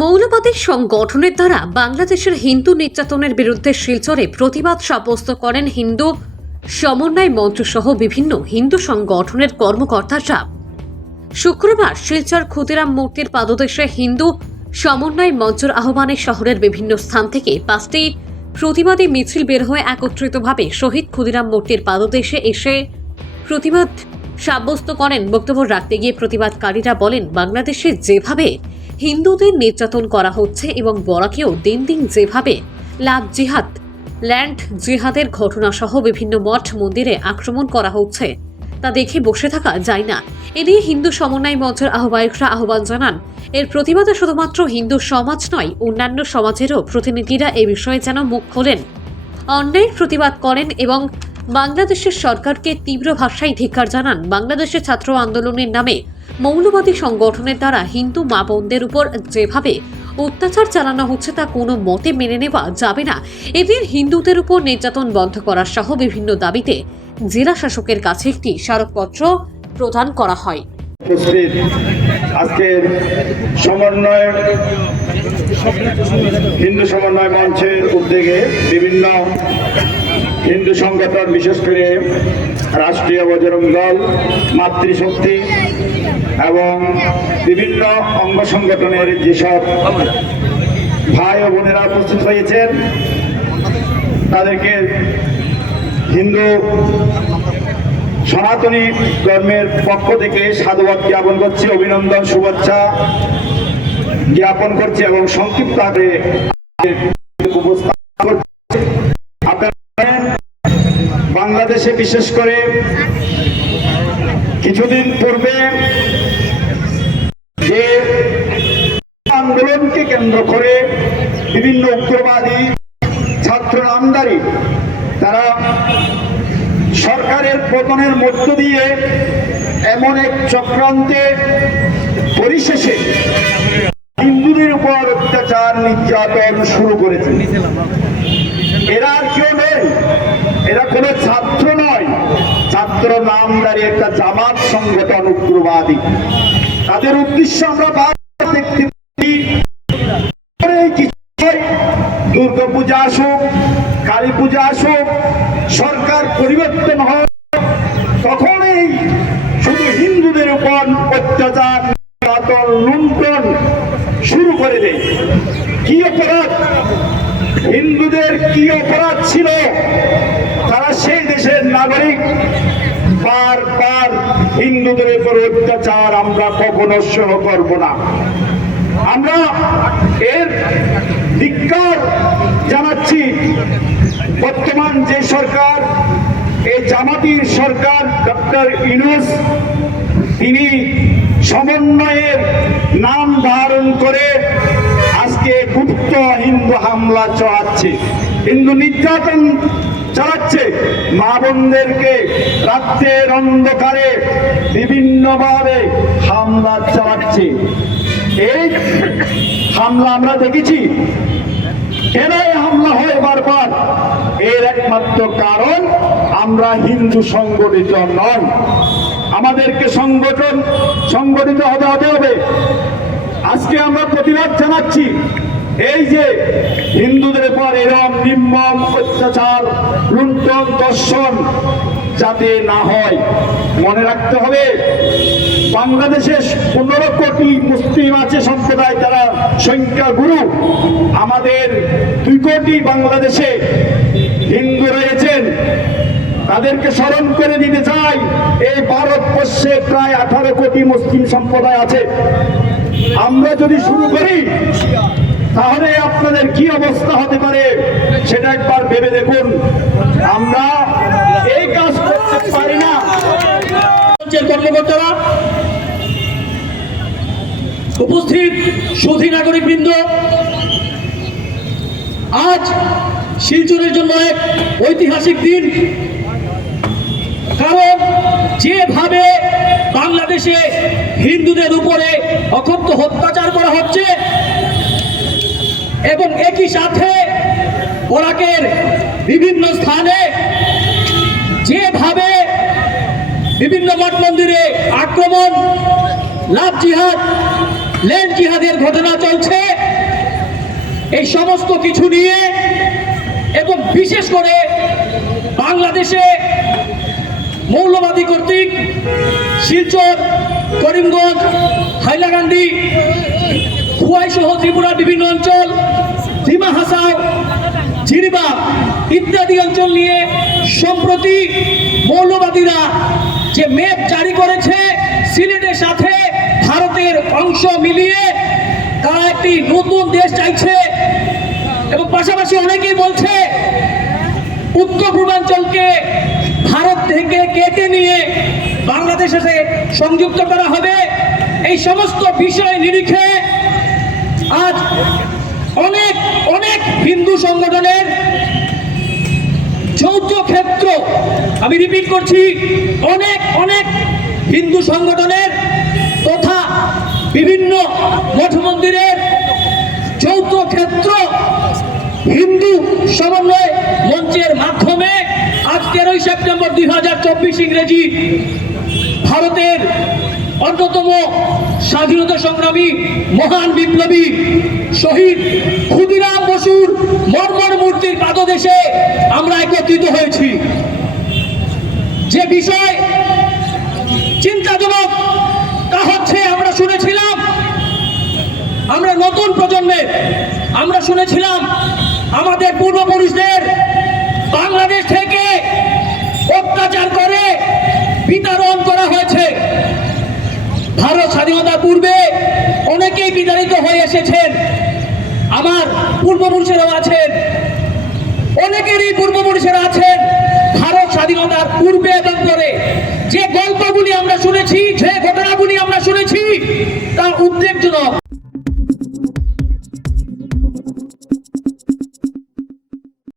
মৌলবাদী সংগঠনের দ্বারা বাংলাদেশের হিন্দু নির্যাতনের বিরুদ্ধে শিলচরে প্রতিবাদ সাব্যস্ত করেন হিন্দু সমন্বয় মঞ্চ সহ বিভিন্ন হিন্দু সংগঠনের কর্মকর্তারা। শুক্রবার শিলচর ক্ষুদিরাম মূর্তির পাদদেশে হিন্দু সমন্বয় মঞ্চের আহ্বানে শহরের বিভিন্ন স্থান থেকে 5টি প্রতিবাদী মিছিল বের হয়ে একত্রিতভাবে শহীদ ক্ষুদিরাম মূর্তির পাদদেশে এসে প্রতিবাদ সাব্যস্ত করেন। বক্তব্য রাখতে গিয়ে প্রতিবাদকারীরা বলেন, বাংলাদেশে যেভাবে হিন্দুদের নির্যাতন করা হচ্ছে এবং বরাকেও দিন দিন যেভাবে লাভ জিহাদ, ল্যান্ড জিহাদের ঘটনা সহ বিভিন্ন মঠ মন্দিরে আক্রমণ করা হচ্ছে তা দেখে বসে থাকা যায় না। এ নিয়ে হিন্দু সমন্বয় মঞ্চের আহ্বায়করা আহ্বান জানান, এর প্রতিবাদে শুধুমাত্র হিন্দু সমাজ নয়, অন্যান্য সমাজেরও প্রতিনিধিরা এ বিষয়ে যেন মুখ খোলেন, অন্যায়ের প্রতিবাদ করেন এবং বাংলাদেশের সরকারকে তীব্র ভাষায় ধিক্কার জানান। বাংলাদেশের ছাত্র আন্দোলনের নামে মৌলবাদী সংগঠনের দ্বারা হিন্দু মা বোনদের উপর যেভাবে অত্যাচার চালানো হচ্ছে তা কোনো মতে মেনে নেওয়া যাবে না। এদের হিন্দুদের উপর নির্যাতন বন্ধ করা সহ বিভিন্ন দাবিতে জেলা শাসকের কাছে একটি স্মারকপত্র প্রদান করা হয়। আজকের হিন্দু সমন্বয় মঞ্চের উদ্যোগে বিভিন্ন হিন্দু সংগঠন, বিশেষ করে রাষ্ট্রীয় বজরং দল, মাতৃশক্তি এবং বিভিন্ন অঙ্গ সংগঠনের যেসব ভাই ও বোনেরা উপস্থিত হয়েছেন, তাদেরকে হিন্দু সনাতনী ধর্মের পক্ষ থেকে সাধুবাদ জ্ঞাপন করছি, অভিনন্দন, শুভেচ্ছা জ্ঞাপন করছি এবং সংক্ষিপ্ত আকারে বাংলাদেশে বিশেষ করে কিছুদিন পূর্বে যে আন্দোলনকে কেন্দ্র করে বিভিন্ন উগ্রবাদী ছাত্র নামধারী তারা সরকারের পতনের মধ্য দিয়ে এমন এক চক্রান্তে পরিশেষে হিন্দুদের উপর অত্যাচার নির্যাতন শুরু করেছে। এরা আর কেউ নেই, এরা কোনো ছাত্র নয়, ছাত্র নামধারী একটা জামাত সংগঠন উগ্রবাদী। তাদের উদ্দেশ্য আমরা দেখতে পাই, দুর্গা পূজা আসুক, কালী পূজা আসুক, সরকার পরিবর্তন হয়, তখনই শুধু হিন্দুদের উপর অত্যাচার, নির্যাতন, লুণ্ঠন শুরু করে দেয়। কি অপরাধ হিন্দুদের, কি অপরাধ ছিল? তারা সেই দেশের নাগরিক। বারবার হিন্দুদের উপর অত্যাচার আমরা কখনো সহ্য করব না। আমরা এর ধিক্কার জানাচ্ছি। বর্তমান যে সরকার, এই জামাতির সরকার, ডক্টর ইউনূস, তিনি সমন্বয়ের নাম ধারণ করে আজকে গুপ্ত হিন্দু হামলা চালাচ্ছে, হিন্দু নির্যাতন চালাচ্ছে, মা বোনদেরকে রাত্রের অন্ধকারে বিভিন্নভাবে হামলা চালাচ্ছে। এই হামলা আমরা দেখেছি। কেন এই হামলা হয় বারবার? এর একমাত্র কারণ আমরা হিন্দু সংগঠিত নয়। আমাদেরকে সংগঠিত হতে হবে। আজকে আমরা প্রতিবাদ জানাচ্ছি, এই যে হিন্দুদের উপর এরকম নির্মম অত্যাচার, লুণ্ঠন, দর্শন যাতে না হয়। মনে রাখতে হবে, বাংলাদেশে 15 কোটি মুসলিম আছে সম্প্রদায়, তারা সংখ্যা গুরু। আমাদের 2 কোটি বাংলাদেশে হিন্দু রয়েছেন, তাদেরকে স্মরণ করে দিতে চাই। এই ভারতবর্ষে প্রায় 18 কোটি মুসলিম সম্প্রদায় আছে। আমরা যদি শুরু করি তাহলে আপনাদের কি অবস্থা হতে পারে সেটা একবার ভেবে দেখুন। আমরা এই কাজ করতে পারি না। কর্মকর্তারা, উপস্থিত সুধী নাগরিকবৃন্দ, আজ শিলচরের জন্য এক ঐতিহাসিক দিন। কারণ যেভাবে বাংলাদেশে হিন্দুদের উপরে অকথ্য অত্যাচার করা হচ্ছে এবং একই সাথে বরাকের বিভিন্ন স্থানে যেভাবে বিভিন্ন মঠ মন্দিরে আক্রমণ, লাভ জিহাদ, ল্যান্ড জিহাদের ঘটনা চলছে, এই সমস্ত কিছু নিয়ে এবং বিশেষ করে বাংলাদেশে মৌলবাদী কর্তৃক শিলচর, করিমগঞ্জ, হাইলাকান্দি, খোয়াই সহ ত্রিপুরার বিভিন্ন অঞ্চল, ডিমা হাসাও, জিরিবাম ইত্যাদি অঞ্চল নিয়ে সম্প্রতি মৌলবাদীরা যে ম্যাপ জারি করেছে সিলেটের সাথে ভারতের অংশ মিলিয়ে তারা একটি নতুন দেশ চাইছে এবং পাশাপাশি অনেকেই বলছে উত্তর পূর্বাঞ্চলকে ভারত থেকে কেটে নিয়ে বাংলাদেশের সাথে সংযুক্ত করা হবে। এই সমস্ত বিষয় নিরিখে আজ অনেক অনেক হিন্দু সংগঠনের যৌথ ক্ষেত্র, আমি রিপিট করছি, অনেক অনেক হিন্দু সংগঠনের তথা বিভিন্ন মঠ মন্দিরের যৌথ ক্ষেত্র হিন্দু সমন্বয় মঞ্চের মাধ্যমে আজ 13ই সেপ্টেম্বর 2024 ইংরেজি ভারতের অন্যতম স্বাধীনতা সংগ্রামী মহান বিপ্লবী শহীদ ক্ষুদিরাম বসুর মর্মর মূর্তির পাদদেশে আমরা একত্রিত হয়েছি। যে বিষয় চিন্তাজনক তা হচ্ছে আমরা শুনেছিলাম, আমরা নতুন প্রজন্মের আমরা শুনেছিলাম আমাদের পূর্বপুরুষদের বাংলাদেশ থেকে অত্যাচার করে বিতাড়ন করা হয়েছে। ভারত স্বাধীনতার পূর্বে অনেকেই বিতাড়িত হয়ে এসেছেন, আমার পূর্বপুরুষেরাও আছেন, অনেকেরই পূর্বপুরুষেরা আছেন ভারত স্বাধীনতার পূর্বে এবং পরে। যে গল্পগুলি আমরা শুনেছি, যে ঘটনাগুলি আমরা শুনেছি তা উদ্বেগজনক।